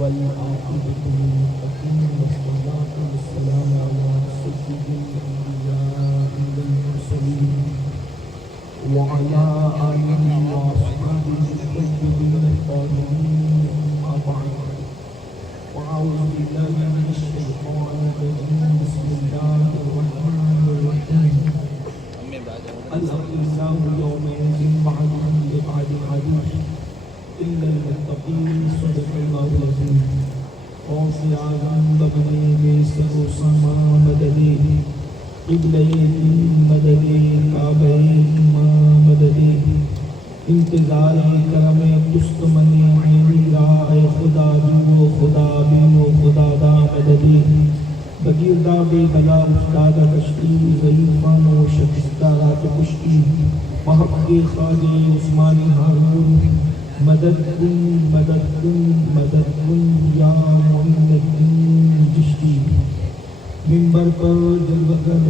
والعاقبة للمتقين والصلاة والسلام على سيد الأنبياء والمرسلين وعلى آله وأصحابه الطيبين الطاهرين أما بعد وأعوذ بالله من الشيطان الرجيم بسم الله الرحمن الرحيم الأخلاء يومئذ بعضهم لبعض عدو إلا المتقين صدق الله العظيم غوث اعظم ببني بيسر سما مددي قبلين مددي كعبين ما مددي انتظار کرم دست منی عینی رائے خدا بیو خدا بیو خدا دا مددی بگیردہ بے بلا افتادہ کشتی ضعیفان و شکستہ رات کشتی محق خواجہ عثمانی ہارون مدد کن مدد کن مدد کن یا معین الدین چشتی منبر پر جلوہ گر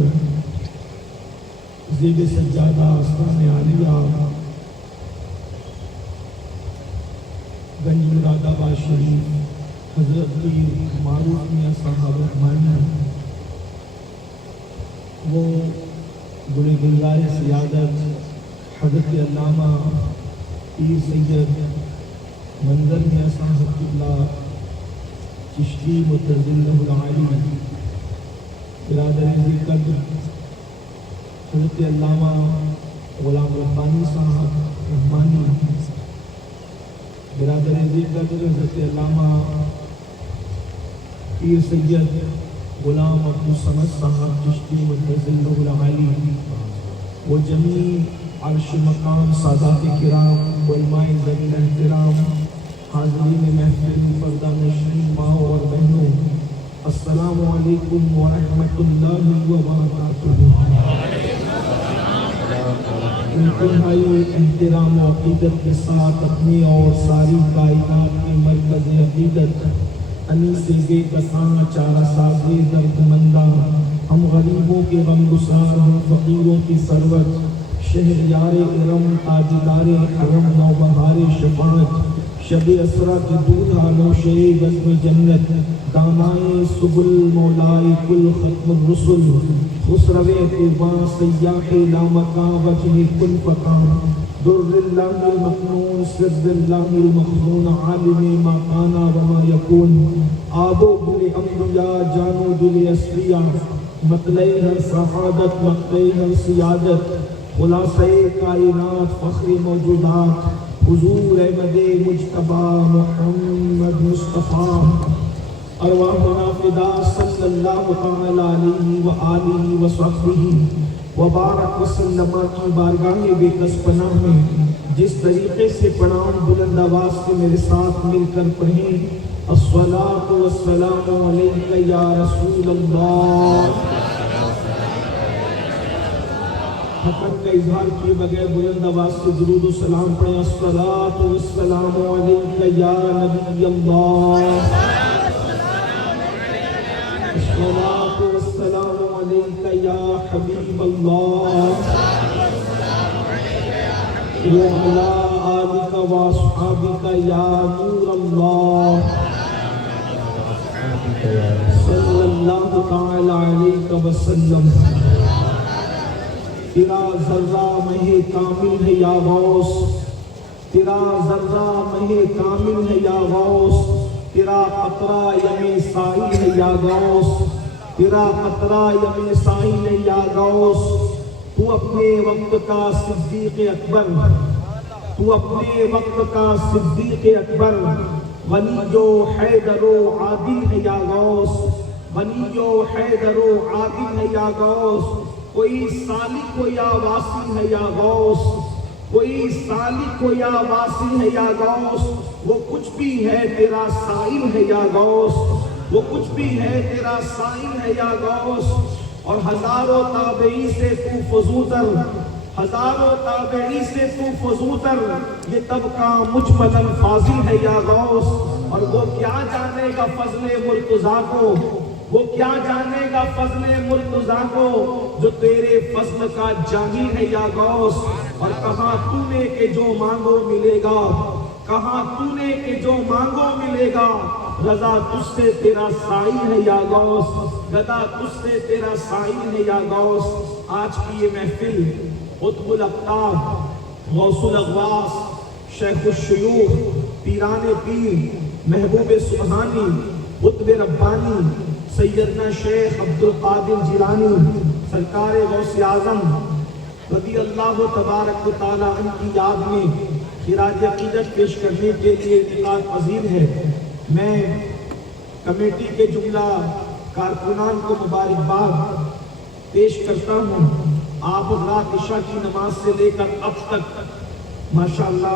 زیب سجادہ آستان عالیہ گنج مراد آباد شریف حضرت کی معروف میاں صاحب رحمانی وہ بڑے گلزار سیادت حضرت علامہ پیر سید منظر میاں صاحب قبلہ چشتی مترجل العالی برادر ذی قدر حضرت علامہ غلام ربانی صاحب رحمانی برادر ذی قدر حضرت علامہ پیر سید غلام عبدالصمد صاحب چشتی مترجل العالی و جمیع عرش مقام سادات کرام علماء ذوی احترام حاضرین محفل پردہ نشین ماں اور بہنوں السلام علیکم ورحمۃ اللہ وبرکاتہ۔ انتہائی احترام و عقیدت کے ساتھ اپنی اور ساری کائنات کی مرکز عقیدت انیس بے کساں چارہ ساز درد مندہ ہم غریبوں کے غم گسار ہم فقیروں کی سرورت شہریار ارم تاجدار حرم نوبہار شفاعت شب اسرا کی دودھا نوشے بزم جنت دامائے سبل مولائے کل ختم الرسل خسرو قربان سیاح لامکاں وجہ کل فقام در اللہ المکنون سر اللہ المخزون عالم ما کانا وما یکون آب و دل انبیاء جانو دل اسریہ مطلع ہر سعادت مقطع ہر سیادت خلاصہ کائنات فخر موجودات حضور احمد مجتبی محمد مصطفیٰ ارواحنا فدا صلی اللہ تعالی علیہ وآلہ وصحبہ وبارک وسلم کی بارگاہ بے کس پناہ میں جس طریقے سے پڑھاؤں بلند آواز سے میرے ساتھ مل کر پڑھیں الصلاۃ والسلام علیک یا رسول اللہ۔ حقیقت کا اظہار کیے بغیر بلند آواز سے درود و سلام پڑھیں الصلاۃ والسلام علیک یا نبی اللہ، الصلاۃ والسلام علیک یا حبیب اللہ، وعلی آلک واصحابک یا نور اللہ، صلی اللہ تعالی علیہ وسلم۔ تیرا ذرہ مہ کامل ہے یا غوث، تیرا ذرہ مہ کامل ہے یا غوث، تیرا قطرہ یم ساحل ہے یا غوث، تیرا قطرہ یم ساحل ہے یا غوث۔ تو اپنے وقت کا صدیق اکبر، تو اپنے وقت کا صدیق اکبر، غنی جو حیدر و عادل ہے یا غوث، غنی جو حیدر و عادل ہے یا غوث۔ کوئی سالک ہو یا واصل ہے یا غوث، کوئی سالک ہو یا واصل ہے یا غوث، وہ کچھ بھی ہے تیرا سائل ہے یا غوث، وہ کچھ بھی ہے تیرا سائل ہے یا غوث۔ اور ہزاروں تابعی سے تو فضوتر، ہزاروں تابعی سے تو فضوتر، یہ طبقہ مجمل فاضل ہے یا غوث۔ اور وہ کیا جانے گا فضل مرتضیٰ کو، وہ کیا جانے گا فضل مرتضیٰ کو، جو تیرے فضل کا جاہل ہے یا غوث۔ اور کہاں تو نے کہ جو مانگو ملے گا، کہاں تو نے کہ جو مانگو ملے گا، رضا تجھ سے تیرا سائل ہے یا غوث، گدا تجھ سے تیرا سائل ہے یا غوث۔ آج کی یہ محفل قطب الاقطاب، غوث الاغواث، شیخ الشیوخ، پیران پیر، محبوب سبحانی، قطب ربانی، سیدنا شیخ عبد القادر جیلانی، سرکار غوث اعظم رضی اللہ تبارک و تعالی عنہ کی یاد میں خراج عقیدت پیش کرنے کے لیے انعقاد پذیر ہے۔ میں کمیٹی کے جملہ کارکنان کو مبارکباد پیش کرتا ہوں۔ آپ رات عشاء کی نماز سے لے کر اب تک ماشاءاللہ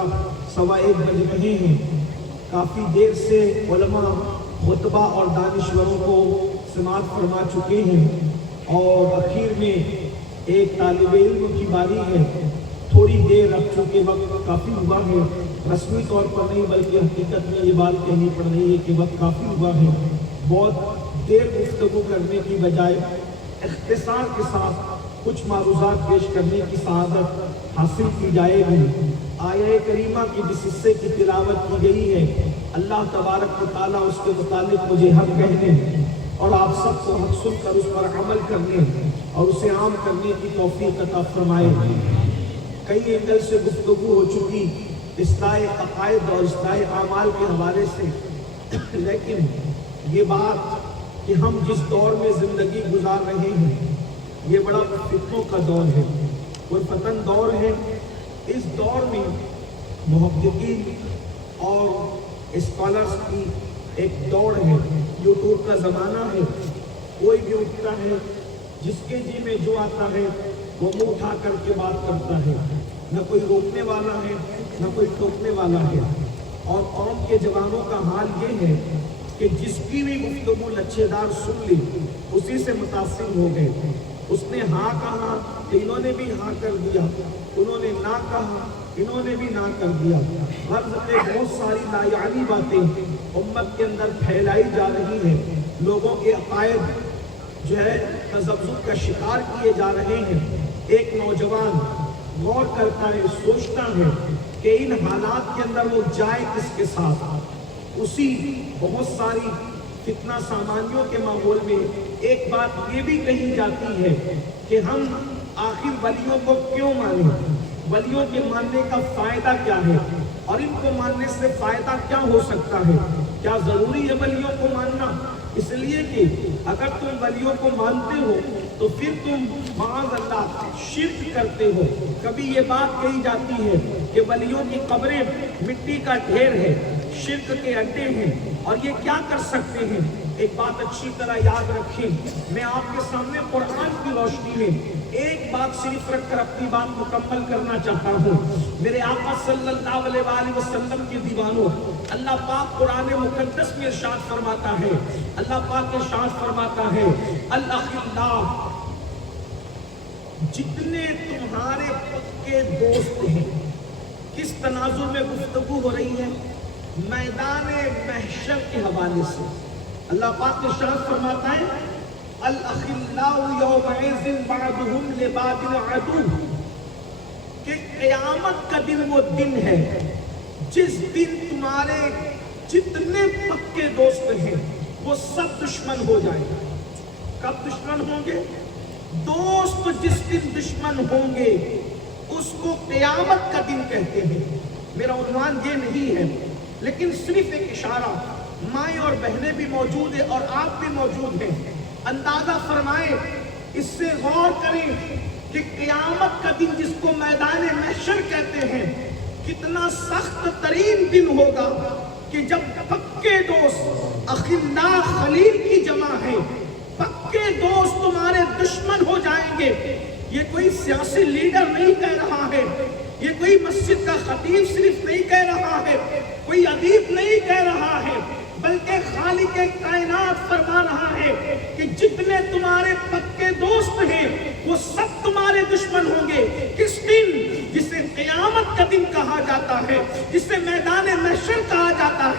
1:15 بج رہے ہیں۔ کافی دیر سے علماء خطبہ اور دانشوروں کو سماعت فرما چکے ہیں، اور اخیر میں ایک طالب علم کی باری ہے۔ تھوڑی دیر اب چونکہ وقت کافی ہوا ہے، رسمی طور پر نہیں بلکہ حقیقت میں یہ بات کہنی پڑ رہی ہے کہ وقت کافی ہوا ہے، بہت دیر گفتگو کرنے کی بجائے اختصار کے ساتھ کچھ معروضات پیش کرنے کی سعادت حاصل کی جائے گی۔ آیہ کریمہ کی جس حصے کی تلاوت کی گئی ہے، اللہ تبارک و تعالیٰ اس کے متعلق مجھے حق کہنے اور آپ سب کو حق سن کر اس پر عمل کرنے اور اسے عام کرنے کی توفیق عطا فرمائے۔ کئی اینگل سے گفتگو ہو چکی اصلاح عقائد اور اصلاح اعمال کے حوالے سے، لیکن یہ بات کہ ہم جس دور میں زندگی گزار رہے ہیں یہ بڑا فتنوں کا دور ہے، وہ فتن دور ہے۔ اس دور میں محققین اور اسکالرز کی ایک دوڑ ہے، یوٹیوب کا زمانہ ہے، کوئی بھی اٹھتا ہے، جس کے جی میں جو آتا ہے وہ منہ اٹھا کر کے بات کرتا ہے، نہ کوئی روکنے والا ہے نہ کوئی ٹوکنے والا ہے۔ اور قوم کے جوانوں کا حال یہ ہے کہ جس کی بھی گفتگو لچھے دار سن لی اسی سے متاثر ہو گئے۔ اس نے ہاں کہا تو انہوں نے بھی ہاں کر دیا، انہوں نے نہ کہا انہوں نے بھی نہ کر دیا۔ غرض میں بہت ساری لایعانی باتیں امت کے اندر پھیلائی جا رہی ہیں، لوگوں کے عقائد جو ہے تذبذب کا شکار کیے جا رہے ہیں۔ ایک نوجوان غور کرتا ہے، سوچتا ہے کہ ان حالات کے اندر وہ جائے کس کے ساتھ۔ اسی بہت ساری فتنہ سامانیوں کے ماحول میں ایک بات یہ بھی کہی جاتی ہے کہ ہم آخر ولیوں کو کیوں مانیں، ولیوں کے ماننے کا فائدہ کیا ہے، اور ان کو ماننے سے فائدہ کیا ہو سکتا ہے۔ کیا ضروری ہے ولیوں کو ماننا؟ اس لیے کہ اگر تم ولیوں کو مانتے ہو تو پھر تم معاذ اللہ شرک کرتے ہو۔ کبھی یہ بات کہی جاتی ہے کہ ولیوں کی قبریں مٹی کا ڈھیر ہے، شرک کے اڈے ہیں، اور یہ کیا کر سکتے ہیں۔ ایک بات اچھی طرح یاد رکھیں، میں آپ کے سامنے قرآن کی روشنی میں ایک بات صرف رکھ کر اپنی بات مکمل کرنا چاہتا ہوں۔ میرے آقا صلی اللہ علیہ وآلہ وسلم کی دیوانوں، اللہ پاک قرآن مقدس میں ارشاد فرماتا ہے، اللہ پاک ارشاد فرماتا ہے، الاخلاء، جتنے تمہارے پکے دوست ہیں۔ کس تناظر میں گفتگو ہو رہی ہے؟ میدان محشر کے حوالے سے اللہ پاک ارشاد فرماتا ہے، الاخلاء یومئذ بعضهم لبعض عدو، کہ قیامت کا دن وہ دن ہے جس دن تمہارے جتنے پکے دوست ہیں وہ سب دشمن ہو جائیں گے۔ کب دشمن ہوں گے؟ دوست جس دن دشمن ہوں گے اس کو قیامت کا دن کہتے ہیں۔ میرا عنوان یہ نہیں ہے، لیکن صرف ایک اشارہ، مائیں اور بہنیں بھی موجود ہیں اور آپ بھی موجود ہیں، اندازہ فرمائیں، اس سے غور کریں کہ قیامت کا دن جس کو میدان محشر کہتے ہیں کتنا سخت ترین دن ہوگا، کہ جب پکے دوست اخلاء خلیل کی جمع ہے، پکے دوست تمہارے دشمن ہو جائیں گے۔ یہ کوئی سیاسی لیڈر نہیں کہہ رہا ہے، یہ کوئی مسجد کا خطیب صرف نہیں کہہ رہا ہے، کوئی ادیب نہیں کہہ رہا ہے، بلکہ خالق کائنات فرما رہا ہے کہ جتنے تمہارے پکے دوست ہیں وہ سب تمہارے دشمن ہوں گے۔ کس دن؟ جسے قیامت کا دن کہا جاتا ہے، جسے میدان محشر کہا جاتا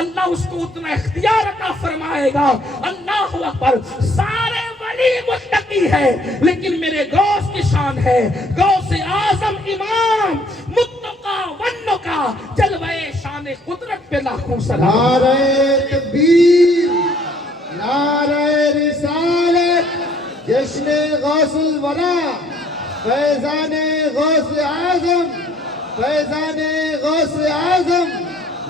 اللہ اس کو اتنا اختیار عطا فرمائے گا. اللہ اکبر. سارے ولی متقی ہے لیکن میرے غوث کی شان ہے. غوث اعظم امام متقا ونقا جلوہ شان قدرت پہ لاکھوں سلام. نعرہ تکبیر، نعرہ رسالت، جشن غوث الورا، فیضان غوث اعظم، فیضان غوث اعظم.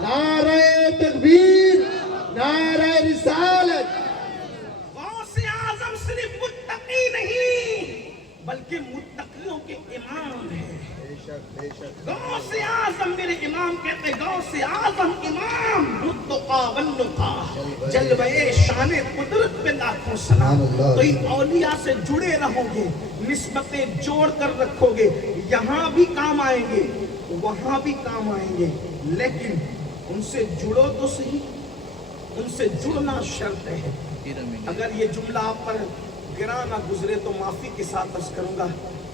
نعرہ تکبیر، نعرہ رسالت. غوث اعظم صرف متقی نہیں بلکہ متقیوں کے امام ہیں. غوث اعظم میرے امام کہتے غوث اعظم امام متقا ونقا جلوہ شان قدرت پہ لاکھوں سلام. تو ان اولیاء سے جڑے رہو گے، نسبتیں جوڑ کر رکھو گے، یہاں بھی کام آئیں گے وہاں بھی کام آئیں گے، لیکن ان سے جڑو تو صحیح. ان سے جڑنا شرط ہے. اگر یہ جملہ آپ پر گرا نہ گزرے تو معافی کے ساتھ عرض کروں گا،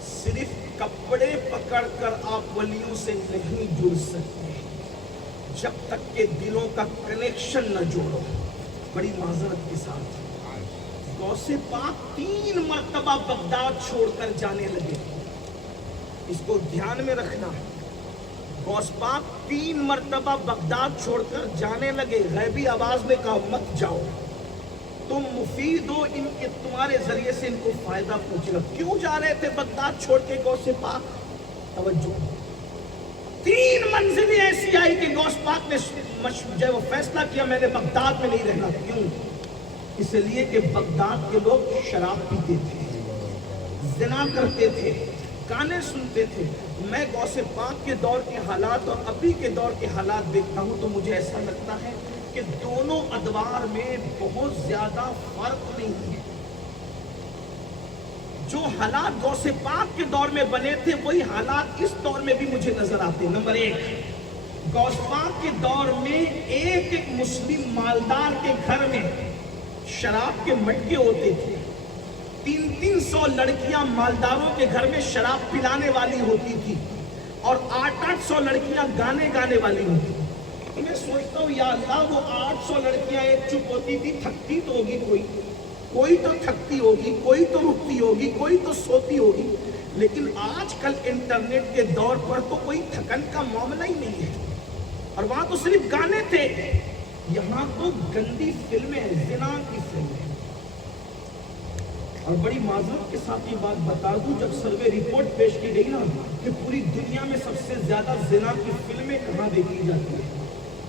صرف کپڑے پکڑ کر آپ ولیوں سے نہیں جڑ سکتے جب تک کہ دلوں کا کنیکشن نہ جوڑو. بڑی معذرت کے ساتھ غوث پاک 3 مرتبہ بغداد چھوڑ کر جانے لگے. اس کو دھیان میں رکھنا. غوث پاک 3 مرتبہ بغداد چھوڑ کر جانے لگے. غیبی آواز میں کہا مت جاؤ، تم مفید ہو، ان کے تمہارے ذریعے سے ان کو فائدہ پہنچے گا. کیوں جا رہے تھے بغداد چھوڑ کے غوث پاک؟ توجہ. 3 منزلیں ایسی آئی کہ غوث پاک نے جب وہ فیصلہ کیا میں نے بغداد میں نہیں رہنا. کیوں؟ اس لیے کہ بغداد کے لوگ شراب پیتے تھے، زنا کرتے تھے، گانے سنتے تھے. میں غوث پاک کے دور کے حالات اور ابھی کے دور کے حالات دیکھتا ہوں تو مجھے ایسا لگتا ہے کہ دونوں ادوار میں بہت زیادہ فرق نہیں ہے. جو حالات غوث پاک کے دور میں بنے تھے وہی حالات اس دور میں بھی مجھے نظر آتے. نمبر 1، غوث پاک کے دور میں ایک مسلم مالدار کے گھر میں شراب کے مٹکے ہوتے تھے. 300 لڑکیاں مالداروں کے گھر میں شراب پلانے والی ہوتی تھی اور 800 لڑکیاں گانے والی ہوتی تھی. میں سوچتا ہوں یا اللہ وہ 800 لڑکیاں ایک چپ ہوتی تھی، تھکتی تو ہوگی کوئی تو تھکتی ہوگی، کوئی تو رکتی ہوگی، کوئی تو سوتی ہوگی. لیکن آج کل انٹرنیٹ کے دور پر تو کوئی تھکن کا معاملہ ہی نہیں ہے اور وہاں تو صرف گانے تھے. یہاں تو گندی فلمیں، زنا کی فلمیں. اور بڑی معذرت کے ساتھ یہ بات بتا دوں، جب سروے رپورٹ پیش کی گئی نا کہ پوری دنیا میں سب سے زیادہ زنا کی فلمیں کہاں دیکھی جاتی ہیں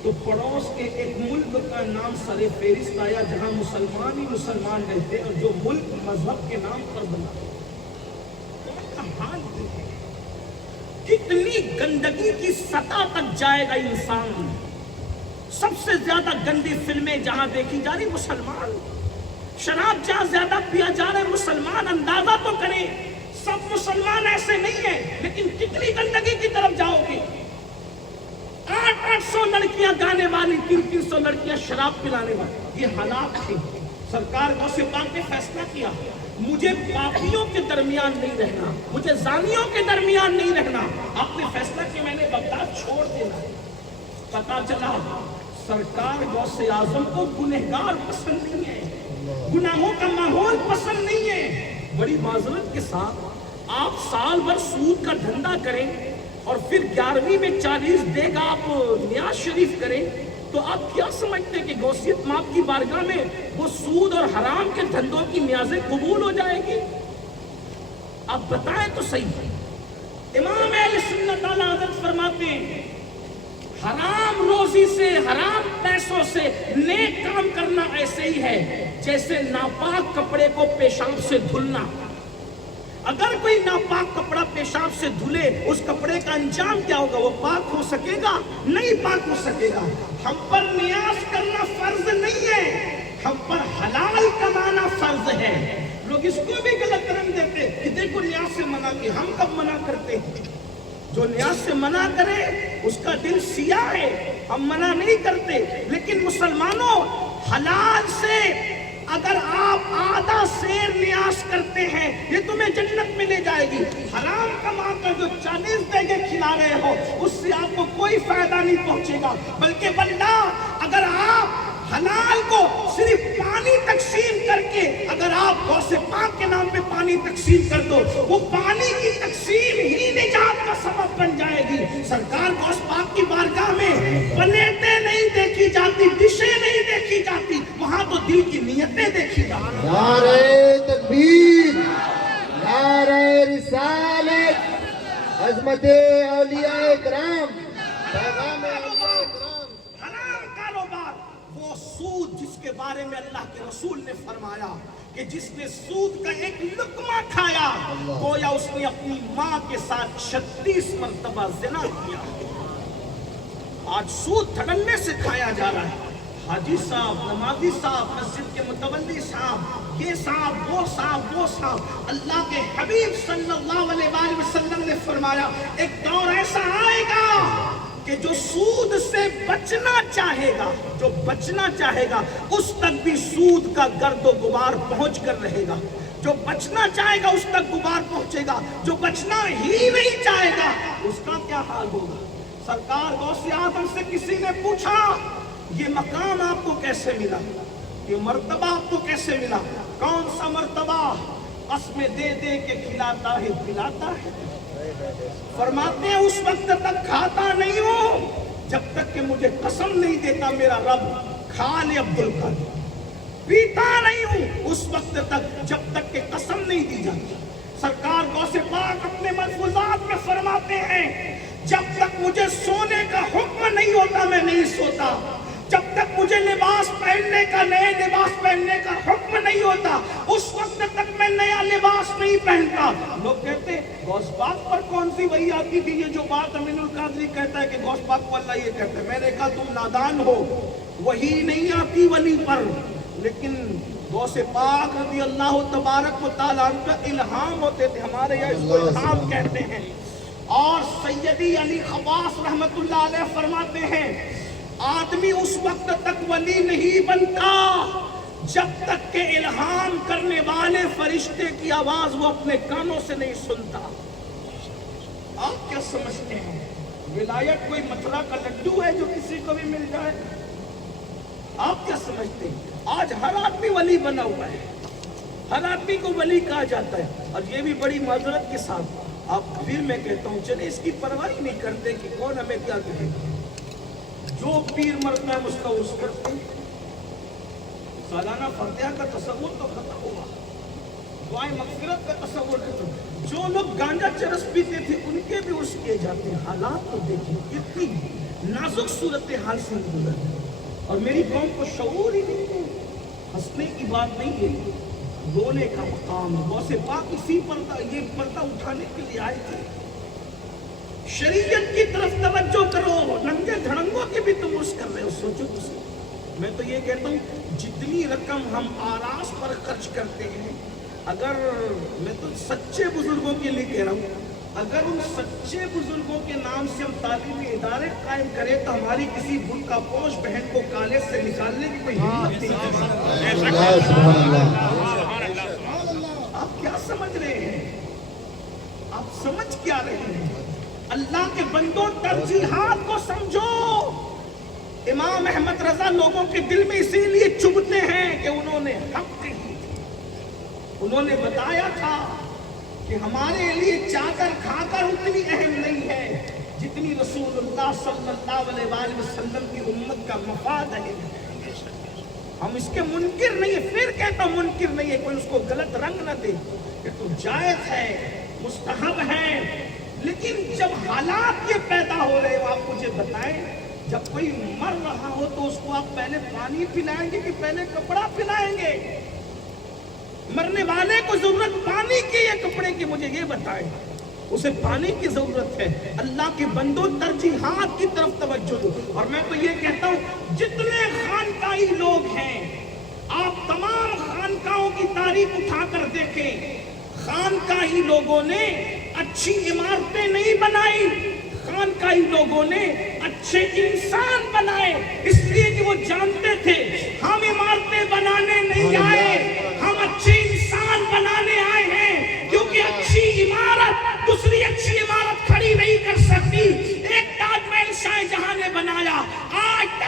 تو پڑوس کے ایک ملک کا نام سر فہرست آیا جہاں مسلمان ہی مسلمان رہتے اور جو ملک مذہب کے نام پر بنا. حال کتنی گندگی کی سطح تک جائے گا انسان. سب سے زیادہ گندی فلمیں جہاں دیکھی جا رہی مسلمان، شراب جہاں زیادہ پیا جا رہا ہے مسلمان. اندازہ تو کریں سب مسلمان ایسے نہیں ہیں لیکن کتنی گندگی کی طرف جاؤ گے. 800 لڑکیاں گانے والی، 300 لڑکیاں شراب پلانے والی. یہ حالات تھے. سرکار غوث پاک نے فیصلہ کیا مجھے پاپیوں کے درمیان نہیں رہنا، مجھے زانیوں کے درمیان نہیں رہنا. آپ نے فیصلہ کیا میں نے بغداد چھوڑ دینا. پتا چلا سرکار غوث اعظم کو گنہگار پسند نہیں ہے، گناہوں کا ماحول پسند نہیں ہے. بڑی معذرت کے ساتھ آپ سال بھر سود کا دھندا کریں اور پھر 11ویں میں 40 دے گا آپ نیاز شریف کریں تو آپ کیا سمجھتے کہ غوثیت ماپ کی بارگاہ میں وہ سود اور حرام کے دھندوں کی نیازیں قبول ہو جائے گی؟ آپ بتائیں تو صحیح. امام اہل سنت اعلیٰ حضرت فرماتے ہیں حرام روزی سے، حرام پیسوں سے نیک کام کرنا ایسے ہی ہے جیسے ناپاک کپڑے کو پیشاب سے دھلنا. اگر کوئی ناپاک کپڑا پیشاب سے دھلے اس کپڑے کا انجام کیا ہوگا؟ وہ پاک ہو سکے گا؟ نہیں پاک ہو سکے گا. ہم پر نیاز کرنا فرض نہیں ہے، ہم پر حلال کمانا فرض ہے. لوگ اس کو بھی غلط رنگ دیتے کہ دیکھو نیاز سے منع کی. ہم کب منع کرتے ہیں؟ جو نیاز سے منع کرے اس کا دل سیاہ ہے، ہم منع نہیں کرتے. لیکن مسلمانوں حلال سے اگر آپ آدھا سیر نیاز کرتے ہیں یہ تمہیں جنت میں لے جائے گی. حرام کما کر جو 40 بیگے کھلا رہے ہو اس سے آپ کو کوئی فائدہ نہیں پہنچے گا. بلکہ بندہ اگر آپ حلال کو صرف پانی تقسیم کر کے اگر آپ غوث پاک کے نام پہ پانی تقسیم کر دو وہ پانی کی تقسیم ہی نجات کا سبب بن جائے گی. سرکار غوث پاک کی بارگاہ میں پلیٹیں نہیں دیکھی جاتی, ڈشیں نہیں دیکھی جاتی, وہاں تو دل کی نیتیں دیکھی جاتی. نعرہ تکبیر, نعرہ رسالت, عظمت اولیاء کرام, پیغام اولیاء کرام. حرام کاروبار وہ سود جس کے بارے میں اللہ کے رسول نے فرمایا کہ جس نے سود کا ایک لقمہ کھایا گویا اس نے اپنی ماں کے ساتھ 36 مرتبہ زنا کیا. آج سود دھڑلے سے کھایا جا رہا ہے. حاجی صاحب, نمازی صاحب, مسجد کے متولی صاحب, یہ صاحب, وہ صاحب, وہ صاحب. اللہ کے حبیب صلی اللہ علیہ وآلہ وسلم نے فرمایا ایک دور ایسا آئے گا کہ جو سود سے بچنا چاہے گا, جو بچنا چاہے گا اس تک بھی سود کا گرد و غبار پہنچ کر رہے گا. جو بچنا چاہے گا اس تک غبار پہنچے گا, جو بچنا ہی نہیں چاہے گا اس کا کیا حال ہوگا. سرکار غوث اعظم سے کسی نے پوچھا یہ مقام آپ کو کیسے ملا, یہ مرتبہ آپ کو کیسے ملا, کون سا مرتبہ؟ قسمیں دے دے کے کھلاتا ہے پلاتا ہے. فرماتے ہیں اس وقت تک کھاتا نہیں ہوں جب تک کہ مجھے قسم نہیں دیتا میرا رب کھا لے عبد القادر. پیتا نہیں ہوں اس وقت تک جب تک کہ قسم نہیں دی جاتی. سرکار غوث پاک اپنے ملفوظات میں فرماتے ہیں جب تک مجھے سونے کا حکم نہیں ہوتا میں نہیں سوتا, جب تک مجھے لباس پہننے کا, نئے لباس پہننے کا حکم نہیں ہوتا اس وقت تک میں نیا لباس نہیں پہنتا. لوگ کہتے ہیں غوث پاک پر کون سی وحی آتی تھی, یہ جو بات امین القادری کہتا ہے کہ غوث پاک کو اللہ یہ کہتا ہے. میں نے کہا تم نادان ہو, وحی نہیں آتی ولی پر, لیکن غوث پاک رضی اللہ تبارک و تعالیٰ عنہ کا الہام ہوتے تھے. ہمارے یہاں اس کو الہام کہتے ہیں. اور سیدی علی خواص رحمت اللہ علیہ فرماتے ہیں آدمی اس وقت تک ولی نہیں بنتا جب تک کہ الہام کرنے والے فرشتے کی آواز وہ اپنے کانوں سے نہیں سنتا. آپ کیا سمجھتے ہیں ولایت کوئی متھرا کا لڈو ہے جو کسی کو بھی مل جائے؟ آپ کیا سمجھتے ہیں آج ہر آدمی ولی بنا ہوا ہے, ہر آدمی کو ولی کہا جاتا ہے. اور یہ بھی بڑی معذرت کے ساتھ آپ پھر میں کہتا ہوں چلے اس کی پرواہ ہی نہیں کرتے کہ کون ہمیں کیا کہے گا. جو پیر مرتا ہے اس کا عرس کرتے ہیں, سالانہ فاتحہ کا تصور تو ختم ہوا, دعائیں مغفرت کا تصور ختم. جو لوگ گانجا چرس پیتے تھے ان کے بھی عرس کیے جاتے ہیں. حالات تو دیکھیں کتنی نازک صورتحال سے گزر ہے اور میری قوم کو شعور ہی نہیں ہے. ہنسنے کی بات نہیں ہے, رونے کا مقام. غوث پاک اسی پردہ, یہ پردہ اٹھانے کے لیے آئے تھے. شریعت کی طرف توجہ کرو, ننگے دھڑنگوں کے بھی تم عرس کر رہے ہو. سوچو کسی. میں تو یہ کہتا ہوں جتنی رقم ہم آراس پر خرچ کرتے ہیں, اگر میں تو سچے بزرگوں کے لیے کہہ رہا ہوں, اگر ان سچے بزرگوں کے نام سے ہم تعلیمی ادارے قائم کریں تو ہماری کسی برقع پوش بہن کو کالج سے نکالنے کی کوئی ہمت نہیں. آپ کیا سمجھ رہے ہیں, آپ سمجھ کیا رہے ہیں؟ اللہ کے بندوں ترجیحات کو سمجھو. امام احمد رضا لوگوں کے دل میں اسی لیے چبھتے ہیں کہ انہوں نے حق کہی. انہوں نے بتایا تھا کہ ہمارے لیے چادر کھا کر اتنی اہم نہیں ہے جتنی رسول اللہ صلی اللہ علیہ وآلہ وسلم کی امت کا مفاد ہے. ہم اس کے منکر نہیں ہیں. پھر کہتا منکر نہیں ہے, کوئی اس کو غلط رنگ نہ دے کہ تو جائز ہے, مستحب ہے. لیکن جب حالات یہ پیدا ہو رہے ہو, آپ مجھے بتائیں, جب کوئی مر رہا ہو تو اس کو آپ پہلے پانی پلائیں گے کہ پہلے کپڑا پلائیں گے؟ مرنے والے کو ضرورت پانی کی یا کپڑے کی؟ مجھے یہ بتائیں. اسے پانی کی ضرورت ہے. اللہ کے بندوں ترجیحات کی طرف توجہ دو. اور میں تو یہ کہتا ہوں جتنے خانقاہی لوگ ہیں آپ تمام خانقاہوں کی تاریخ اٹھا کر دیکھیں. خانقاہی لوگوں نے اچھی عمارتیں نہیں بنائی, خانقاہی لوگوں نے اچھے انسان بنائے, اس لیے کہ وہ جانتے تھے ہم عمارتیں بنانے نہیں آئے,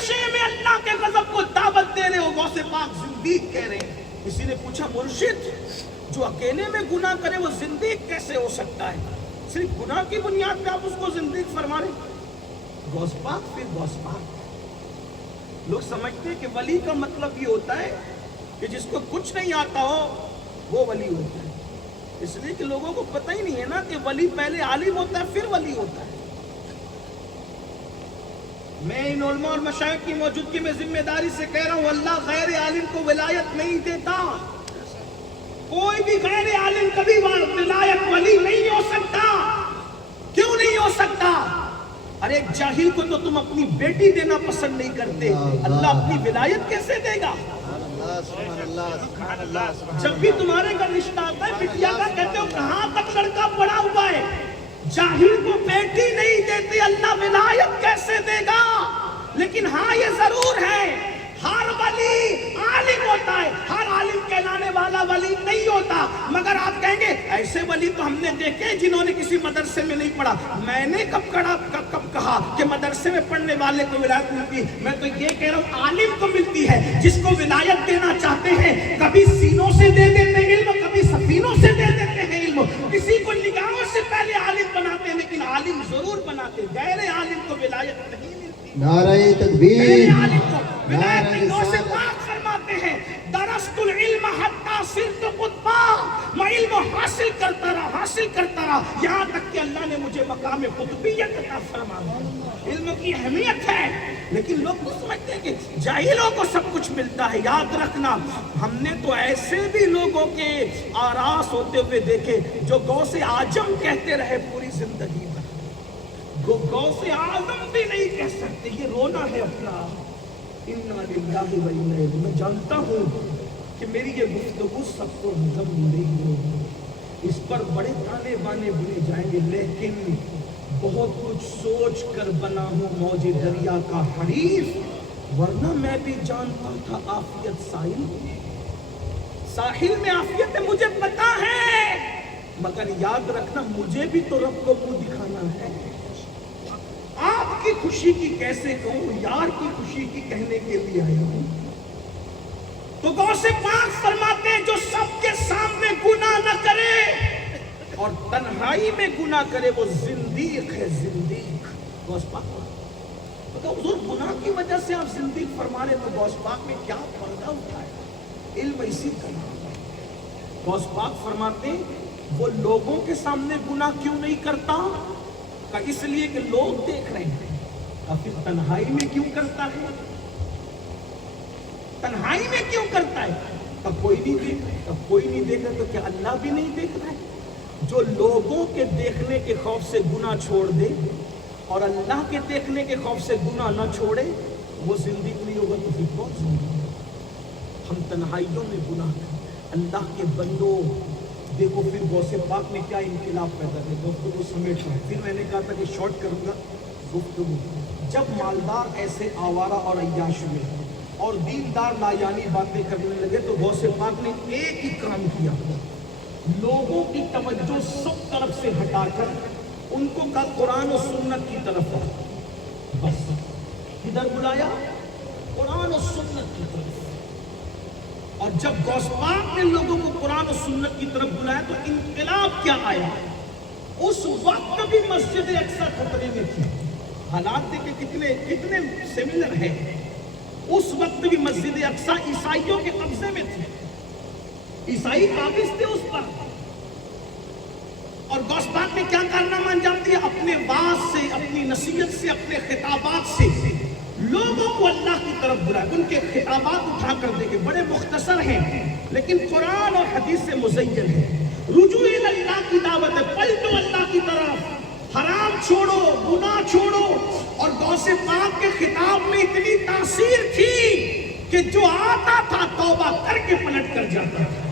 نشے میں اللہ کے غضب کو دعوت دے رہے ہو، غوث پاک زندیق کہہ رہے ہیں۔ کسی نے پوچھا مرشد جو اکیلے میں گناہ کرے وہ زندیق کیسے ہو سکتا ہے؟ صرف گناہ کی بنیاد پہ آپ اس کو زندیق فرما رہے ہیں؟ غوث پاک پھر غوث پاک۔ لوگ سمجھتے ہیں کہ ولی کا مطلب یہ ہوتا ہے کہ جس کو کچھ نہیں آتا ہو وہ ولی ہوتا ہے، اس لیے کہ لوگوں کو پتہ ہی نہیں ہے نا کہ ولی پہلے عالم ہوتا ہے پھر ولی ہوتا ہے۔ میں ان علماء اور مشائخ کی موجودگی میں ذمہ داری سے کہہ رہا ہوں، اللہ غیر عالم کو ولایت نہیں دیتا۔ کوئی بھی غیر عالم کبھی ولایت ولی نہیں ہو سکتا۔ کیوں نہیں ہو سکتا؟ ارے ایک جاہل کو تو تم اپنی بیٹی دینا پسند نہیں کرتے، اللہ اپنی ولایت کیسے دے گا؟ جب بھی تمہارے گھر رشتہ آتا ہے بٹیا کا کہتے ہو کہاں تک لڑکا پڑا ہوا ہے؟ جاہل کو بیٹی نہیں دیتے، اللہ ولایت کیسے دے گا؟ لیکن ہاں یہ ضرور ہے ہر ولی عالم ہوتا ہے، ہر عالم کہلانے والا ولی نہیں ہوتا۔ مگر آپ کہیں گے ایسے ولی تو ہم نے دیکھے جنہوں نے کسی مدرسے میں نہیں پڑھا۔ میں نے کب کہا کہ مدرسے میں پڑھنے والے کو ولایت ملتی ہے؟ میں تو یہ کہہ رہا ہوں عالم کو ملتی ہے، جس کو ولایت دینا چاہتے ہیں کبھی سینوں سے دے دیتے ہیں علم، کبھی سفینوں سے دے دیتے ہیں علم۔ کسی کو نگاہوں سے پہلے عالم بناتے ہیں لیکن عالم ضرور بناتے ہیں، غیر عالم کو ولایت نہیں ملتی۔ نعرہ تکبیر، غیر عالم کو ولایت نعرہ نہیں۔ غوث رسالت۔ پاک فرماتے ہیں درست العلم حتی صرت قطبا، میں علم حاصل کرتا رہا یہاں تک کہ اللہ نے مجھے مقام قطبیت عطا فرمایا۔ علم کی اہمیت ہے لیکن لوگ تو سمجھتے ہیں کہ جاہلوں کو سب کچھ ملتا ہے۔ یاد رکھنا ہم نے تو ایسے بھی لوگوں کے آراس ہوتے ہوئے دیکھے جو غوث اعظم کہتے رہے پوری زندگی میں، غوث اعظم بھی نہیں کہہ سکتے۔ یہ رونا ہے اپنا۔ انا للہ و انا الیہ۔ میں جانتا ہوں کہ میری یہ گفتگو سب کو ہضم نہیں ہوگی، اس پر بڑے تانے بانے بنے جائیں گے، لیکن بہت کچھ سوچ کر بنا ہوں موج دریا کا حریف، ورنہ میں بھی جانتا تھا عافیت ساحل میں عافیت ہے، مجھے پتا ہے، مگر یاد رکھنا مجھے بھی تو رب کو منہ دکھانا ہے۔ آپ کی خوشی کی کیسے کہوں، یار کی خوشی کی کہنے کے لیے آیا ہوں۔ تو غوث پاک فرماتے ہیں جو سب کے سامنے گناہ نہ کرے اور تنہائی میں گناہ کرے وہ زندیق ہے، زندیق۔ غوث پاک تو حضور گناہ کی وجہ سے آپ زندیق فرما رہے تو غوث پاک میں کیا پردہ اٹھا ہے؟ علم اسی کا نام ہے۔ غوث پاک فرماتے ہیں وہ لوگوں کے سامنے گناہ کیوں نہیں کرتا؟ کہ اس لیے کہ لوگ دیکھ رہے ہیں۔ اور پھر تنہائی میں کیوں کرتا ہے؟ تنہائی میں کیوں کرتا ہے؟ تب کوئی نہیں دیکھ رہا، تب کوئی نہیں دیکھ رہا تو کیا اللہ بھی نہیں دیکھ رہا ہے؟ جو لوگوں کے دیکھنے کے خوف سے گناہ چھوڑ دے اور اللہ کے دیکھنے کے خوف سے گناہ نہ چھوڑے وہ زندگی نہیں ہوگا تو پھر کون زندگی؟ ہم تنہائیوں میں گناہ کریں۔ اللہ کے بندوں دیکھو پھر غوث پاک نے کیا انقلاب پیدا کیا۔ گفتگو سمیٹ رہا ہے، پھر میں نے کہا تھا کہ شارٹ کروں گا گفتگو۔ جب مالدار ایسے آوارہ اور عیاش ہوئے اور دیندار لایانی باتیں کرنے لگے تو غوث پاک نے ایک ہی کام کیا، لوگوں کی توجہ سب طرف سے ہٹا کر ان کو کہا قرآن و سنت کی طرف آؤ۔ بس ادھر بلایا قرآن و سنت کی طرف۔ اور جب غوث پاک نے لوگوں کو قرآن و سنت کی طرف بلایا تو انقلاب کیا آیا؟ اس وقت بھی مسجد اقصی خطرے میں تھی۔ حالات دیکھیں کتنے سملر ہیں۔ اس وقت بھی مسجد اقصی عیسائیوں کے قبضے میں تھی، عیسائی قابض تھے اس پر۔ اور غوث پاک نے کیا کارنامہ انجام دیا؟ اپنے واعظ سے، اپنی نصیحت سے، اپنے خطابات سے لوگوں کو اللہ کی طرف بلایا۔ ان کے خطابات اٹھا کر دیکھے، بڑے مختصر ہیں لیکن قرآن اور حدیث سے مزین ہے۔ رجوع اللہ کی دعوت ہے، پلٹو اللہ کی طرف، حرام چھوڑو، گناہ چھوڑو۔ اور غوث پاک کے خطاب میں اتنی تاثیر تھی کہ جو آتا تھا توبہ کر کے پلٹ کر جاتا تھا۔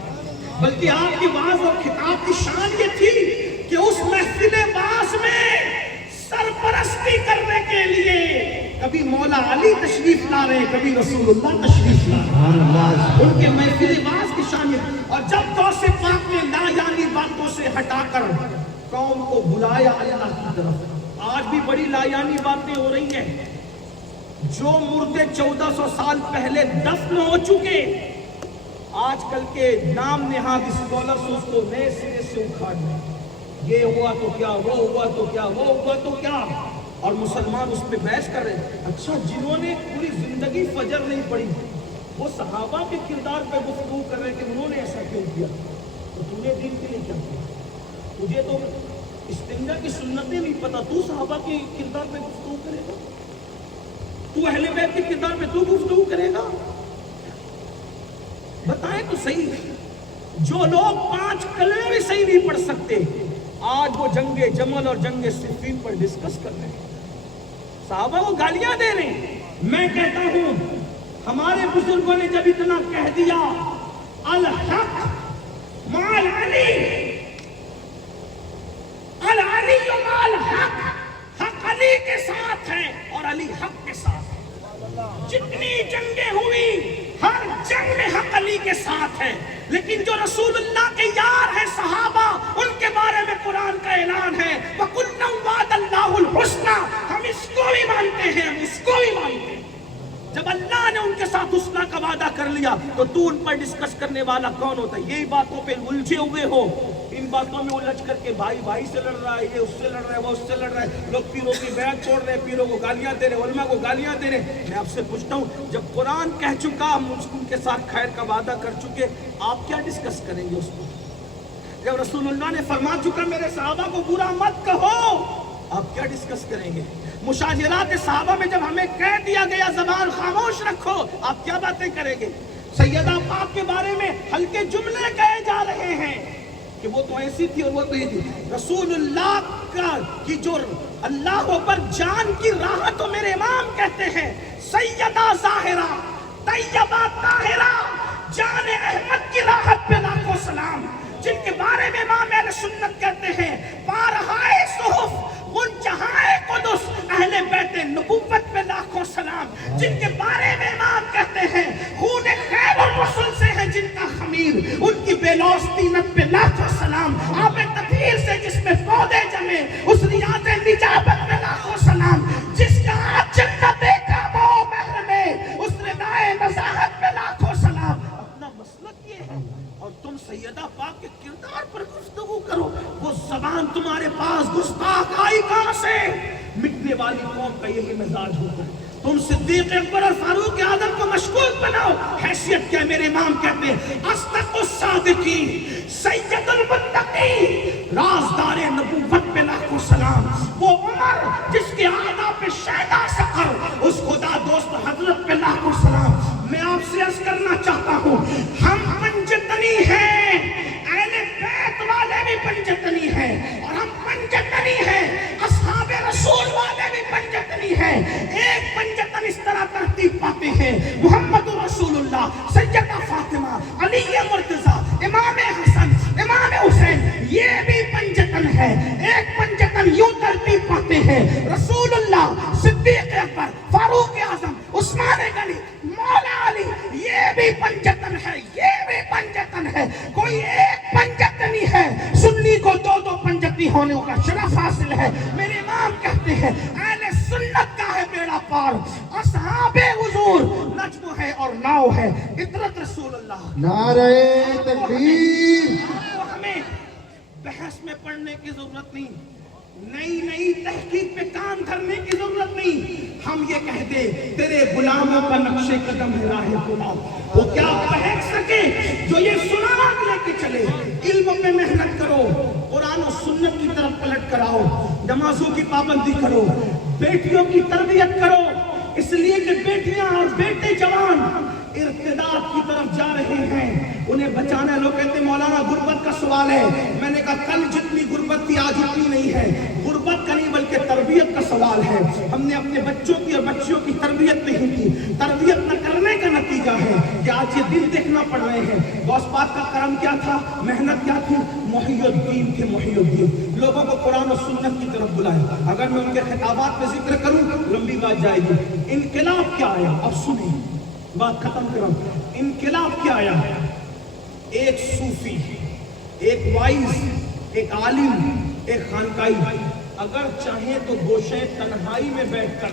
بلکہ آپ کی واعظ اور خطاب کی شان یہ تھی کہ اس محفل واعظ میں سرپرستی کرنے کے لیے کبھی مولا علی تشریف لا رہے، کبھی رسول اللہ تشریف لا رہے۔ ان کے محفل واعظ کی شان یہ تھی۔ اور جب غوث پاک نے لا یعنی باتوں سے ہٹا کر قوم کو بلایا اللہ کی طرف، آج بھی بڑی لا یعنی باتیں ہو رہی ہیں، جو مردے 1400 سال پہلے دفن ہو چکے، آج کل کے نام نہاد اسکالرز اس کو نئے سرے سے اکھاڑنے، یہ ہوا تو کیا، وہ ہوا تو کیا، وہ ہوا تو کیا، اور مسلمان اس پہ بحث کر رہے ہیں۔ اچھا، جنہوں نے پوری زندگی فجر نہیں پڑھی، وہ صحابہ کے کردار پہ گفتگو کر رہے ہیں کہ انہوں نے ایسا کیوں کیا، تو تو نے دین کے لیے کیا کیا؟ تجھے تو استنجا کی سنتیں نہیں پتا، تو صحابہ کے کردار پہ گفتگو کرے گا؟ تو اہل بیت کے کردار پہ تو گفتگو کرے گا؟ بتائیں تو صحیح، جو لوگ 5 کلمے بھی صحیح نہیں پڑھ سکتے، آج وہ جنگ جمل اور جنگ صفین پر ڈسکس کر رہے ہیں، صحابہ کو گالیاں دے رہے ہیں۔ میں کہتا ہوں ہمارے بزرگوں نے جب اتنا کہہ دیا الحق مال علی، العلی مال حق، حق علی کے ساتھ ہے اور علی حق کے ساتھ ہے۔ جتنی جنگیں ہوئی ہر جنگ میں حق علی کے ساتھ ہے، لیکن جو رسول اللہ کے یار ہیں صحابہ، ان کے بارے میں قرآن کا اعلان ہے وَكُلًّا وَعَدَ اللَّهُ الْحُسْنَى، ہم اس کو بھی مانتے ہیں، ہم اس کو بھی مانتے ہیں۔ جب اللہ نے ان کے ساتھ حسنہ کا وعدہ کر لیا تو ان پر ڈسکس کرنے والا کون ہوتا ہے؟ یہی باتوں پہ الجھے ہوئے ہو، ان باتوں میں الجھ کر کے بھائی بھائی سے لڑ رہا ہے، یہ اس سے لڑ رہا ہے، وہ اس سے لڑ رہا ہے، لوگ پیروں کی بیعت چھوڑ رہے ہیں، پیروں کو گالیاں دے رہے ہیں، علماء کو گالیاں دے رہے ہیں۔ میں آپ سے پوچھتا ہوں، جب قرآن کہہ چکا ہم ان کے ساتھ خیر کا وعدہ کر چکے، آپ کیا ڈسکس کریں گے اس کو؟ جب رسول اللہ نے فرما چکا میرے صحابہ کو برا مت کہو، آپ کیا ڈسکس کریں گے؟ مشاجرات صحابہ میں جب ہمیں کہہ دیا گیا زبان خاموش رکھو، آپ کیا باتیں کریں گے؟ سیدہ پاک کے بارے میں ہلکے جملے کہے جا رہے ہیں کہ وہ تو ایسی تھی اور وہ تو یہ تھی۔ رسول اللہ کی جو اللہ پر جان کی راحت، تو میرے امام کہتے ہیں سیدہ ظاہرہ طیبہ طاہرہ جان احمد کی راحت پہ لاکھوں سلام، جن کے بارے میں امام اہل سنت کہتے ہیں بارہائے صحف منجہائے قدس اہل بیت نبوت پہ لاکھوں سلام، جن کے بارے میں امام کہتے ہیں خون خیر الرسل سے ہے جن کا خمیر، ان کی بے لوث طینت پہ لاکھوں سلام، آب تطہیر سے جس میں پودے جمے اس ریاض نجابت پہ لاکھوں سلام، جس کا آج جنت دیکھا وہ مہر میں اس ردائے نزاہت پہ لاکھوں سلام۔ اپنا مسلک یہ ہے اور تم سیدہ پاک کے کردار پر گفتگو کرو، وہ زبان تمہارے پاس گستاخ آئی کہاں سے؟ مٹنے والی قوم کا یہی مزاج ہوتا ہے۔ تم صدیق اکبر اور فاروق اعظم کو مشکوک بناؤ، حیثیت کیا؟ میرے امام کہتے ہیں اصدق الصادقین سید المتقین رازدار نبوت پہ لاکھوں سلام، وہ عمر جس کے اعلیٰ پہ شہدہ سقر، اس خدا دوست حضرت پہ لاکھوں سلام۔ میں آپ سے عرض کرنا چاہتا ہوں ہم پنجتنی ہیں، اہل بیت والے بھی پنجتنی ہیں، اور ہم پنجتنی ہیں، اصحاب رسول والے بھی پنجتنی ہیں۔ ایک پنجتن اس طرح ترتیب پاتے ہیں محمد رسول اللہ، سیدہ فاطمہ، علی مرتضیٰ، امام حسن، امام حسین، یہ بھی پنجتن ہے۔ ایک پنجتن یوں ترتیب پاتے ہیں رسول اللہ، صدیق اکبر، فاروق اعظم، عثمان غنی، مولا علی، یہ بھی پنجتن ہے، یہ بھی پنجتن ہے۔ کوئی ایک پنجتنی ہے، سنی کو 2 پنجتنی ہونے کا شرف حاصل ہے۔ میرے امام کہتے ہیں اہل سنت کا ہے بیڑا پار، اصحاب حضور نجم ہے اور ناؤ ہے، عطرت رسول اللہ۔ نعرہ تکبیر۔ تو ہمیں بحث میں پڑھنے کی ضرورت نہیں، نئی نئی تحقیق پہ کام کرنے کی ضرورت نہیں۔ ہم یہ کہہ دیں تیرے غلاموں کا نقش قدم ہے راہ خدا، وہ کیا پہنچ سکے جو یہ سراغ لے کے چلے۔ علم پہ محنت کرو، قرآن و سنت کی طرف پلٹ کر آؤ، نمازوں کی پابندی کرو، بیٹیوں کی تربیت کرو، اس لیے کہ بیٹیاں اور بیٹے جوان ارتداد کی طرف جا رہے ہیں، انہیں بچانا ہے۔ لوگ کہتے ہیں مولانا غربت کا سوال ہے، میں نے کہا کل جتنی غربت تھی آج اتنی نہیں ہے، غربت کا نہیں بلکہ تربیت کا سوال ہے۔ ہم نے اپنے بچوں کی اور بچیوں کی تربیت نہیں کی، تربیت نہ کرنے کا نتیجہ ہے کہ آج یہ دن دیکھنا پڑ رہے ہیں۔ غوث پاک کا کرم کیا تھا، محنت کیا تھی، محی الدین تھے، محی الدین، لوگوں کو قرآن و سنت کی طرف بلائے۔ اگر میں ان کے خطابات پہ ذکر کروں لمبی بات جائے گی۔ انقلاب کیا آیا؟ اب سنیں، بات ختم کروں۔ انقلاب کیا آیا؟ ایک صوفی، ایک وائز، ایک عالم، ایک خانقائی، اگر چاہیں تو گوشے تنہائی میں بیٹھ کر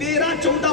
13, 14,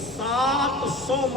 700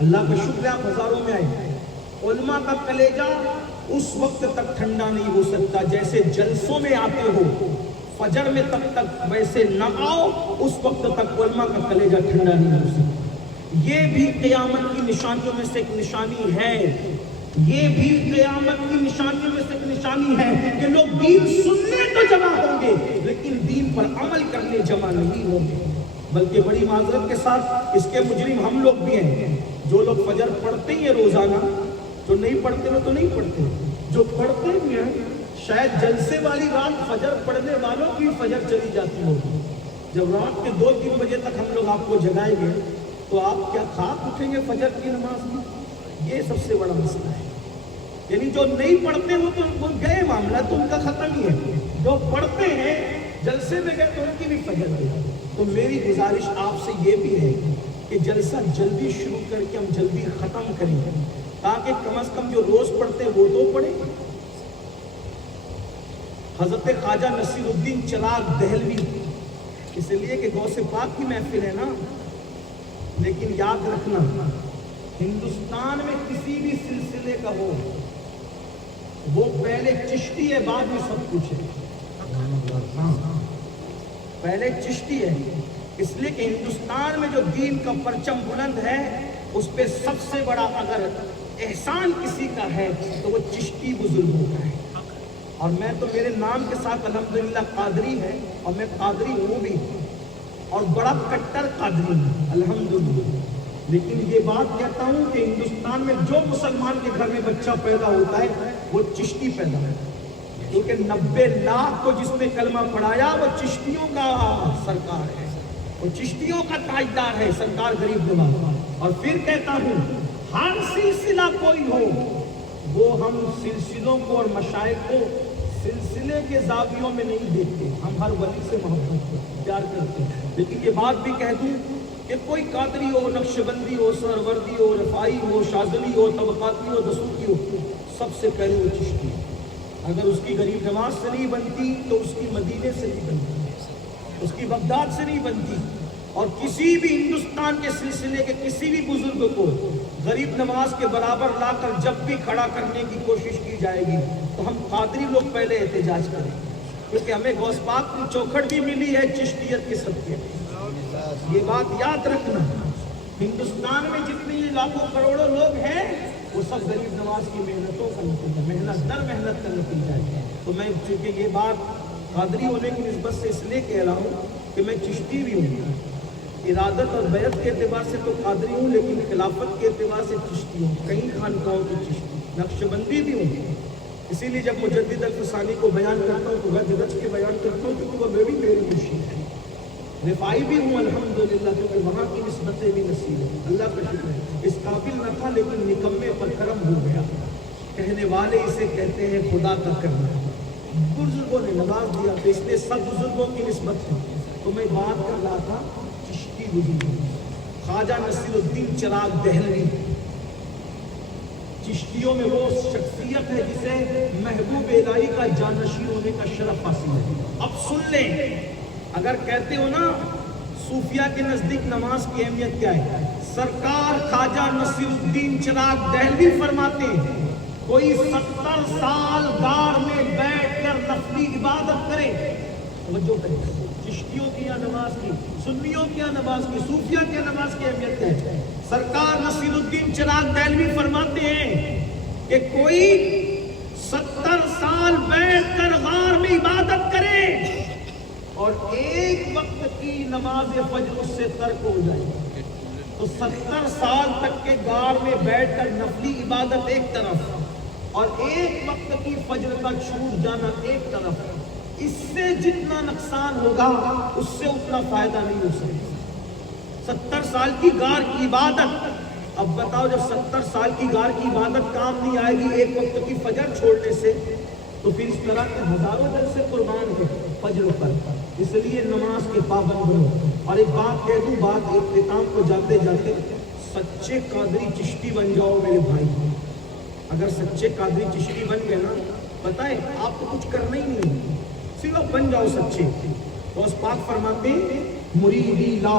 اللہ کا شکر ہے آپ ہزاروں میں آئے. علماء کا کلیجہ اس وقت تک ٹھنڈا نہیں ہو سکتا جیسے جلسوں میں آتے ہو فجر میں تک ویسے نہ آؤ اس وقت تک علماء کا کلیجہ ٹھنڈا نہیں ہو سکتا. یہ بھی قیامت کی نشانیوں میں سے ایک نشانی ہے. یہ بھی قیامت کی نشانیوں میں سے ایک نشانی ہے کہ لوگ دین سننے تو جمع ہوں گے لیکن دین پر عمل کرنے جمع نہیں ہوں گے. بلکہ بڑی معذرت کے ساتھ اس کے مجرم ہم لوگ بھی ہیں. جو لوگ فجر پڑھتے ہیں روزانہ, جو نہیں پڑھتے وہ تو نہیں پڑھتے, جو پڑھتے بھی ہیں شاید جلسے والی رات فجر پڑھنے والوں کی فجر چلی جاتی ہوگی. جب رات کے 2-3 بجے تک ہم لوگ آپ کو جگائیں گے تو آپ کیا کھاک اٹھیں گے فجر کی نماز میں؟ یہ سب سے بڑا مسئلہ ہے. یعنی جو نہیں پڑھتے وہ تو گئے معاملہ تو ان کا ختم ہی ہے. جو پڑھتے ہیں جلسے میں گئے تو ان کی بھی فجر ہے. تو میری گزارش آپ سے یہ بھی ہے کہ جلسہ جلدی شروع کر کے ہم جلدی ختم کریں تاکہ کم از کم جو روز پڑھتے ہیں وہ تو پڑھیں. حضرت خواجہ نصیر الدین چراغ دہلوی, اس لیے کہ غوث پاک کی محفل ہے نا, لیکن یاد رکھنا ہندوستان میں کسی بھی سلسلے کا ہو وہ پہلے چشتی ہے بعد میں سب کچھ ہے. پہلے چشتی ہے اس لیے کہ ہندوستان میں جو دین کا پرچم بلند ہے اس پہ سب سے بڑا اگر احسان کسی کا ہے تو وہ چشتی بزرگوں کا ہے. اور میں تو میرے نام کے ساتھ الحمدللہ قادری ہے اور میں قادری ہوں بھی اور بڑا کٹر قادری ہوں الحمدللہ. لیکن یہ بات کہتا ہوں کہ ہندوستان میں جو مسلمان کے گھر میں بچہ پیدا ہوتا ہے وہ چشتی پیدا ہے, کیونکہ 90 لاکھ کو جس نے کلمہ پڑھایا وہ چشتیوں کا سرکار ہے, وہ چشتیوں کا تاجدار ہے سرکار غریب نواز. اور پھر کہتا ہوں ہر سلسلہ کوئی ہو وہ ہم سلسلوں کو اور مشائخ کو سلسلے کے زاویوں میں نہیں دیکھتے, ہم ہر ولی سے محبت کرتے پیار کرتے ہیں. لیکن یہ بات بھی کہہ دوں کہ کوئی قادری ہو, نقشبندی ہو, سہروردی ہو, رفائی ہو, شاذلی ہو, طبقاتی ہو, دسوقی ہو, سب سے پہلے وہ چشتی ہے. اگر اس کی غریب نواز سے نہیں بنتی تو اس کی مدینے سے نہیں بنتی, اس کی بغداد سے نہیں بنتی. اور کسی بھی ہندوستان کے سلسلے کے کسی بھی بزرگ کو غریب نواز کے برابر لا کر جب بھی کھڑا کرنے کی کوشش کی جائے گی تو ہم قادری لوگ پہلے احتجاج کریں گے, کیونکہ ہمیں غوث پاک کی چوکھٹ بھی ملی ہے چشتیت کے صدقے. یہ بات یاد رکھنا, ہندوستان میں جتنے لاکھوں کروڑوں لوگ ہیں وہ سب غریب نواز کی محنتوں کا نتیجہ, محنت در محنت کا نتیجہ ہے. تو میں چونکہ یہ بات قادری ہونے کی نسبت سے اس لیے کہہ رہا ہوں کہ میں چشتی بھی ہوں, ارادت اور بیعت کے اعتبار سے تو قادری ہوں لیکن خلافت کے اعتبار سے چشتی ہوں, کئی خانقاہوں کی چشتی, نقشبندی بھی ہوں. اسی لیے جب مجدد الفسانی کو بیان کرتا ہوں تو گج گج کے بیان کرتا ہوں کیونکہ وہ بھی میری مرشد ہے. رفائی بھی ہوں الحمدللہ کیونکہ وہاں کی نسبتیں بھی نصیب ہیں, اللہ کا شکر ہے. اس قابل نہ تھا لیکن نکمے پر کرم ہو گیا, کہنے والے اسے کہتے ہیں خدا کا کرنا. بزرگوں نے نواز دیا تو اس لیے سب بزرگوں کی نسبت ہے. تو میں بات کر رہا تھا چشتی بزرگ, خواجہ نصیر الدین چراغ دہلوی. چشتیوں میں وہ شخصیت ہے جسے محبوب الہی کا جانشین ہونے کا شرف حاصل ہے. اب سن لیں, اگر کہتے ہو نا صوفیہ کے نزدیک نماز کی اہمیت کیا ہے, سرکار خواجہ نصیر الدین چراغ دہلوی فرماتے ہیں کوئی 70 سال غار میں بیٹھ کر نفلی عبادت کرے, توجہ کرے, چشتیوں کی یا نماز کی, سنیوں کی یا نماز کی, صوفیہ کی نماز کی اہمیت ہے. سرکار نصیر الدین چراغ دہلوی فرماتے ہیں کہ کوئی 70 سال بیٹھ کر غار میں عبادت کرے اور ایک وقت کی نماز فجر اس سے ترک ہو جائے تو 70 سال تک کے غار میں بیٹھ کر نفلی عبادت ایک طرف اور ایک وقت کی فجر کا چھوٹ جانا ایک طرف, اس سے جتنا نقصان ہوگا اس سے اتنا فائدہ نہیں ہو سکتا. 70 سال کی غار کی عبادت, اب بتاؤ جب 70 سال کی غار کی عبادت کام نہیں آئے گی ایک وقت کی فجر چھوڑنے سے, تو پھر اس طرح کے ہزاروں جلسے قربان ہے فجر پر. اس لیے نماز کے پابند بنو. اور ایک بات کہہ دوں, بات اختتام کو جاتے جاتے, سچے قادری چشتی بن جاؤ میرے بھائی. اگر سچے قادری چشتی بن گئے نا, پتہ ہے آپ کو کچھ کرنا ہی نہیں, صرف بن جاؤ سچے. غوث پاک فرماتے ہیں مریدی لا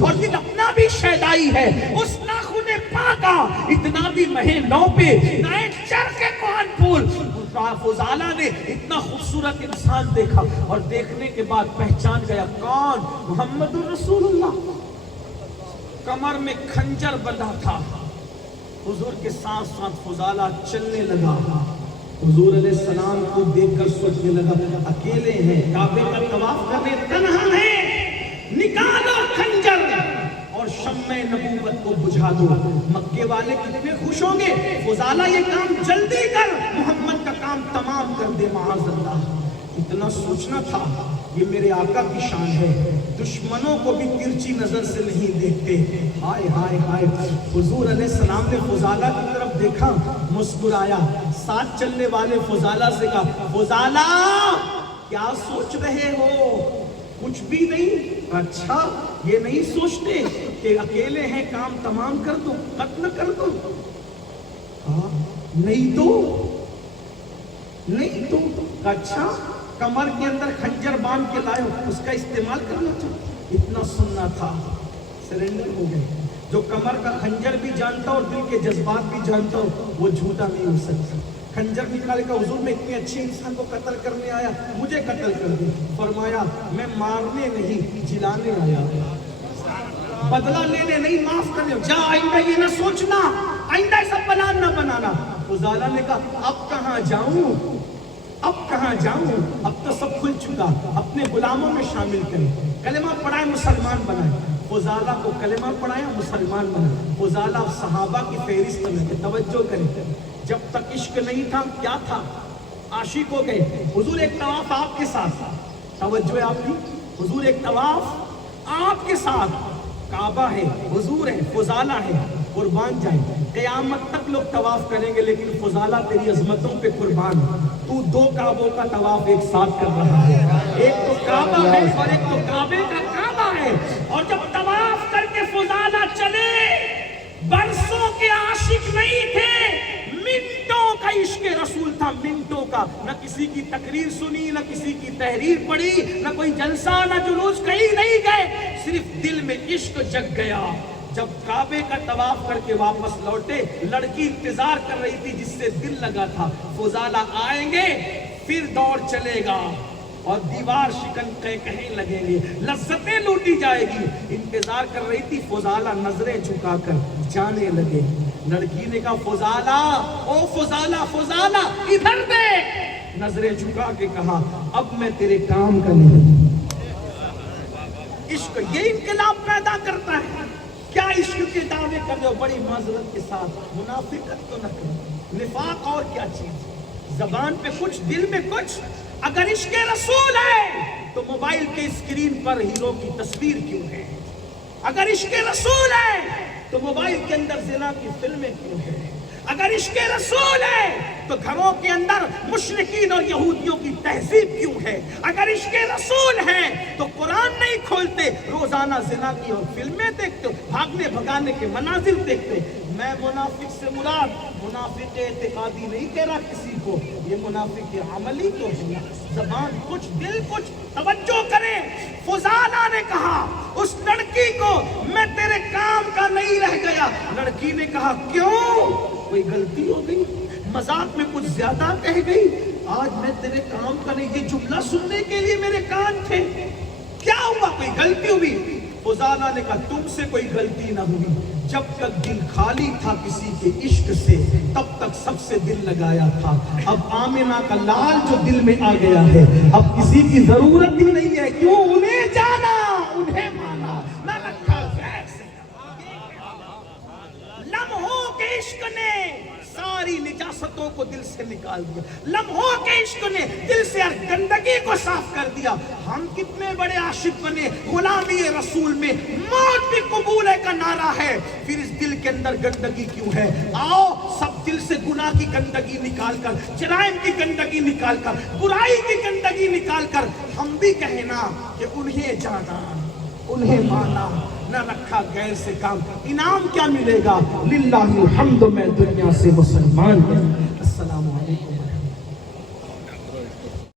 اور دل اپنا بھی شیدائی ہے، اس ناخن پاکا اتنا بھی مہے نو پہ نائے چر کے کوہن پھول۔ فضالہ نے اتنا خوبصورت انسان دیکھا اور دیکھنے کے بعد پہچان گیا کون؟ محمد الرسول اللہ۔ کمر میں خنجر بندھا تھا، حضور کے ساتھ ساتھ فضالہ چلنے لگا۔ حضور علیہ السلام کو دیکھ کر سوچنے لگا اکیلے ہیں، کعبے کا طواف کرنے تنہا ہیں، نکالو خنجر اور شمع نبوت کو بجھا دو۔ مکے والے کتنے خوش ہوں گے، فضالہ یہ کام جلدی کر، محمد کا کام تمام کر دے معاذ اللہ۔ اتنا سوچنا تھا، یہ میرے آقا کی شان ہے، دشمنوں کو بھی ترچی نظر سے نہیں دیکھتے۔ ہائے ہائے ہائے، حضور علیہ السلام نے فضالہ کی طرف دیکھا، مسکرایا، ساتھ چلنے والے فضالہ سے کہا فضالہ کیا سوچ رہے ہو؟ کچھ بھی نہیں؟ اچھا یہ نہیں سوچتے کہ اکیلے ہیں کام تمام کر دو، قتل کر دو؟ نہیں تو اچھا کمر کے اندر خنجر باندھ کے لائے ہو، اس کا استعمال کرنا چاہتے؟ اتنا سننا تھا، سرنڈر ہو گئے۔ جو کمر کا خنجر بھی جانتا اور دل کے جذبات بھی جانتا ہو وہ جھوٹا نہیں ہو سکتا۔ خنجر نکال کر حضور میں اتنے اچھے انسان کو قتل کرنے آیا، مجھے قتل کر دے۔ فرمایا میں مارنے نہیں جلانے آیا، بدلہ لینے نہیں، معاف کرنے۔ جا آئندہ یہ نہ سوچنا، آئندہ ایسا پلان نہ بنانا۔ فضالہ نے کہا اب کہاں جاؤں، اب تو سب کھل چکا، اپنے غلاموں میں شامل کریں، کلمہ پڑھائے مسلمان بنائے۔ فضالہ کو کلمہ پڑھایا، مسلمان بنا۔ فضالہ صحابہ کی فہرست میں، توجہ کریں، جب تک عشق نہیں تھا کیا تھا؟ عاشق ہو گئے۔ حضور ایک طواف آپ کے ساتھ، توجہ ہے آپ کی، حضور ایک طواف آپ کے ساتھ، کعبہ ہے، حضور ہے، فضالہ ہے، قربان جائیں۔ قیامت تک لوگ طواف کریں گے لیکن فضالہ تیری عظمتوں پہ قربان۔ تو دو کعبوں کا طواف ایک ساتھ کر رہا ہے، ایک تو کعبہ ہے اور ایک تو کعبے کا کعبہ ہے۔ اور جب طواف کر کے فضالہ چلے، برسوں کے عاشق نہیں تھے، منٹوں کا عشق رسول تھا، منٹوں کا۔ نہ کسی کی تقریر سنی، نہ کسی کی تحریر پڑھی، نہ کوئی جلسہ، نہ جلوس، کہیں نہیں گئے، صرف دل میں عشق جگ گیا۔ جب کعبے کا طواف کر کے واپس لوٹے، لڑکی انتظار کر رہی تھی جس سے دل لگا تھا، فضالہ آئیں گے پھر دوڑ چلے گا اور دیوار شکن کہیں لگیں گے، لذتیں لوٹی جائے گی۔ انتظار کر رہی تھی، فضالہ نظریں جھکا کر جانے لگے۔ لڑکی نے کہا فضالہ، او فضالہ، فضالہ ادھر دیکھ۔ نظریں جھکا کے کہا اب میں تیرے کام کا نہیں۔ عشق یہ انقلاب پیدا کرتا ہے۔ کیا عشق کے دعوے کر رہے ہو بڑی معذرت کے ساتھ؟ منافقت تو نہ کرو، نفاق اور کیا چیز، زبان پہ کچھ دل میں کچھ۔ اگر عشق رسول ہے تو موبائل کے اسکرین پر ہیرو کی تصویر کیوں ہے؟ اگر عشق رسول ہے تو موبائل کے اندر زنا کی فلمیں کیوں ہے؟ اگر عشق رسول ہے تو گھروں کے اندر مشرکین اور یہودیوں کی تہذیب کیوں ہے؟ اگر عشق رسول ہے تو قرآن نہیں کھولتے، روزانہ زنا کی اور فلمیں دیکھتے ہو، بھاگنے بھگانے کے مناظر دیکھتے ہو۔ میں منافق سے مراد منافق اعتقادی نہیں کہہ رہا کسی کو، یہ منافق عملی تو ہے، زبان کچھ دل کچھ۔ توجہ کریں، فضالہ نے کہا اس لڑکی کو میں تیرے کام کا نہیں رہ گیا۔ لڑکی نے کہا کیوں؟ کوئی غلطی ہو گئی، مذاق میں کچھ زیادہ کہہ گئی؟ آج میں تیرے کام کا نہیں، یہ جملہ سننے کے لیے میرے کان تھے، کیا ہوا؟ کوئی غلطی ہوئی؟ فضالہ نے کہا تم سے کوئی غلطی نہ ہوئی، جب تک دل خالی تھا کسی کے عشق سے تب تک سب سے دل لگایا تھا۔ اب آمنہ کا لال جو دل میں آ گیا ہے، اب کسی کی ضرورت ہی نہیں ہے، کیوں انہیں جانا انہیں مانا، نہ رکھا غیر سے۔ لمحوں کے عشق نے ساری نجاستوں کو دل سے نکال دیا، لمحوں کے عشق نے دل سے ہر گندگی کو صاف کر دیا۔ ہم کتنے بڑے عاشق بنے، غلامی رسول میں موت بھی قبول ہے کا نعرہ ہے، پھر اس دل کے اندر گندگی کیوں ہے؟ آؤ سب دل سے گناہ کی گندگی نکال کر، جرائم کی گندگی نکال کر، برائی کی گندگی نکال کر ہم بھی کہنا کہ انہیں جانا انہیں مانا، نہ رکھا غیر سے کام۔ انعام کیا ملے گا؟ للہ الحمد، میں دنیا سے مسلمان ہوں۔ السلام علیکم۔